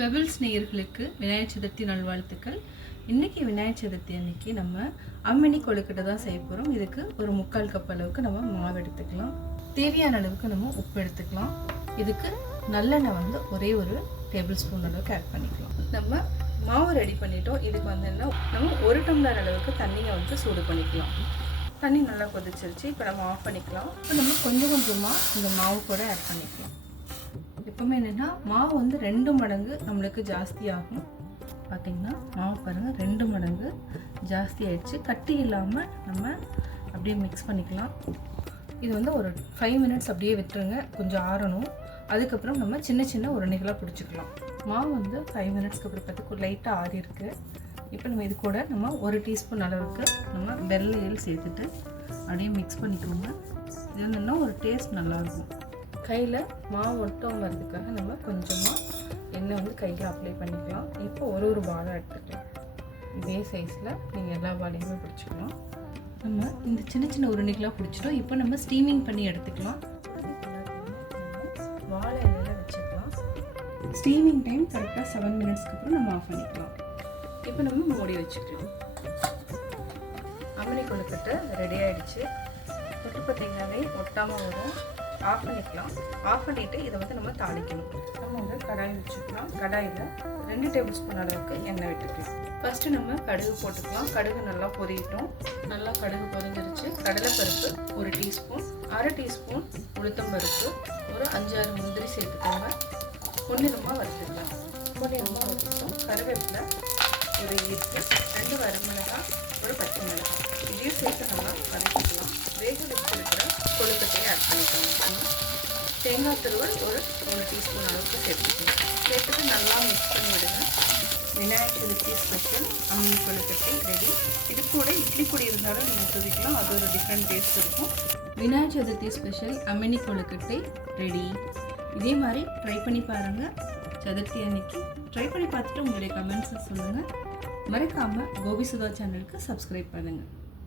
Pebbles நேயர்களுக்கு விநாயகர் சதுர்த்தி நல்வாழ்த்துக்கள். இன்றைக்கி விநாயகர் சதுர்த்தி அன்னைக்கு நம்ம அம்மினி கொழுக்கட்டை தான் செய்ய போகிறோம் இதுக்கு ஒரு முக்கால் கப் அளவுக்கு நம்ம மாவு எடுத்துக்கலாம். தேவையான அளவுக்கு நம்ம உப்பு எடுத்துக்கலாம். இதுக்கு நல்லெண்ணெய் வந்து ஒரே ஒரு டேபிள் ஸ்பூன் அளவுக்கு ஆட் பண்ணிக்கலாம். நம்ம மாவு ரெடி பண்ணிட்டோம். இதுக்கு வந்து என்ன நம்ம ஒரு டம்ளர் அளவுக்கு தண்ணியை வந்து சூடு பண்ணிக்கலாம். தண்ணி நல்லா கொதிச்சிருச்சு. இப்போ நம்ம ஆஃப் பண்ணிக்கலாம். இப்போ நம்ம கொஞ்சம் கொஞ்சமாக இந்த மாவு கூட ஆட் பண்ணிக்கலாம். எப்பவுமே என்னென்னா மாவு வந்து ரெண்டு மடங்கு நம்மளுக்கு ஜாஸ்தி ஆகும் பார்த்திங்கன்னா மாவு பாருங்கள் ரெண்டு மடங்கு ஜாஸ்தி ஆயிடுச்சு கட்டி இல்லாமல் நம்ம அப்படியே மிக்ஸ் பண்ணிக்கலாம். இது வந்து ஒரு ஃபைவ் மினிட்ஸ் அப்படியே விட்டுருங்க. கொஞ்சம் ஆறணும். அதுக்கப்புறம் நம்ம சின்ன சின்ன உருண்டைகளாக பிடிச்சிக்கலாம். மாவு வந்து ஃபைவ் மினிட்ஸ்க்கு அப்புறம் பார்த்து லைட்டாக ஆறி இருக்கு. இப்போ நம்ம இது கூட நம்ம ஒரு டீஸ்பூன் அளவுக்கு நம்ம வெள்ளையில் சேர்த்துட்டு அப்படியே மிக்ஸ் பண்ணிக்கோங்க. இது வந்து ஒரு டேஸ்ட் நல்லாயிருக்கும். கையில் மாவு ஒட்டாமல் வர்றதுக்காக நம்ம கொஞ்சமாக எண்ணெய் வந்து கையில் அப்ளை பண்ணிக்கலாம். இப்போ ஒரு ஒரு பாலாக எடுத்துக்கலாம் இதே சைஸில் நீங்கள் எல்லா பாலையுமே பிடிச்சிக்கலாம். நம்ம இந்த சின்ன சின்ன உருண்டைகளாக பிடிச்சிட்டோம். இப்போ நம்ம ஸ்டீமிங் பண்ணி எடுத்துக்கலாம். வாழை எண்ணெயில் வச்சுக்கலாம். ஸ்டீமிங் டைம் கரெக்டாக செவன் மினிட்ஸ்க்கு அப்புறம் நம்ம ஆஃப் பண்ணிக்கலாம். இப்போ நம்ம மூடி வச்சுக்கலாம். அம்மணி கொழுக்கட்டை ரெடி ஆகிடுச்சு தொட்டு பார்த்தீங்கன்னாவே ஒட்டாமல் வரும். ஆஃப் பண்ணிக்கலாம். ஆஃப் பண்ணிவிட்டு இதை வந்து நம்ம தாளிக்கணும். நம்ம வந்து கடாய் வச்சுக்கலாம். கடாயில் ரெண்டு டேபிள் ஸ்பூன் அளவுக்கு எண்ணெய் விட்டுக்கலாம். ஃபஸ்ட்டு நம்ம கடுகு போட்டுக்கலாம். கடுகு நல்லா பொரியட்டும். நல்லா கடுகு பொரிஞ்சிருச்சு. கடலைப்பருப்பு ஒரு டீஸ்பூன் அரை டீஸ்பூன் உளுத்தம் பருப்பு ஒரு அஞ்சாறு முந்திரி சேர்த்துக்கோங்க. பொன்னிறமாக வறுத்துக்கலாம். பொன்னிறமாக வறுத்துட்டோம். கருவேப்பிலை ஒரு ஈர்ப்பு ரெண்டு வரமிளகா ஒரு பச்சை மிளகாய் இதையும் சேர்த்து நல்லா வதக்கிக்கலாம். வேக வச்சிருக்கிற கொழுக்கட்டையை ஆட் பண்ணிக்கலாம் தேங்காய் துருவல் ஒரு மூணு டீஸ்பூன் அளவுக்கு சேர்த்துக்கலாம் சேர்த்துட்டு நல்லா மிக்ஸ் பண்ணி விடுங்க விநாயகர் சதுர்த்தி ஸ்பெஷல் அம்மி கொழுக்கட்டை ரெடி இது கூட இட்லி பொடி இருந்தாலும் நீங்கள் துதிக்கலாம் அது ஒரு டிஃப்ரெண்ட் டேஸ்ட் இருக்கும். விநாயகர் சதுர்த்தி ஸ்பெஷல் அம்மினி கொழுக்கட்டை ரெடி இதே மாதிரி ட்ரை பண்ணி பாருங்கள் சதுர்த்தி அன்னைக்கு ட்ரை பண்ணி பார்த்துட்டு உங்களுடைய கமெண்ட்ஸை சொல்லுங்கள் மறக்காமல் கோபி சுதா சேனலுக்கு சப்ஸ்கிரைப் பண்ணுங்கள்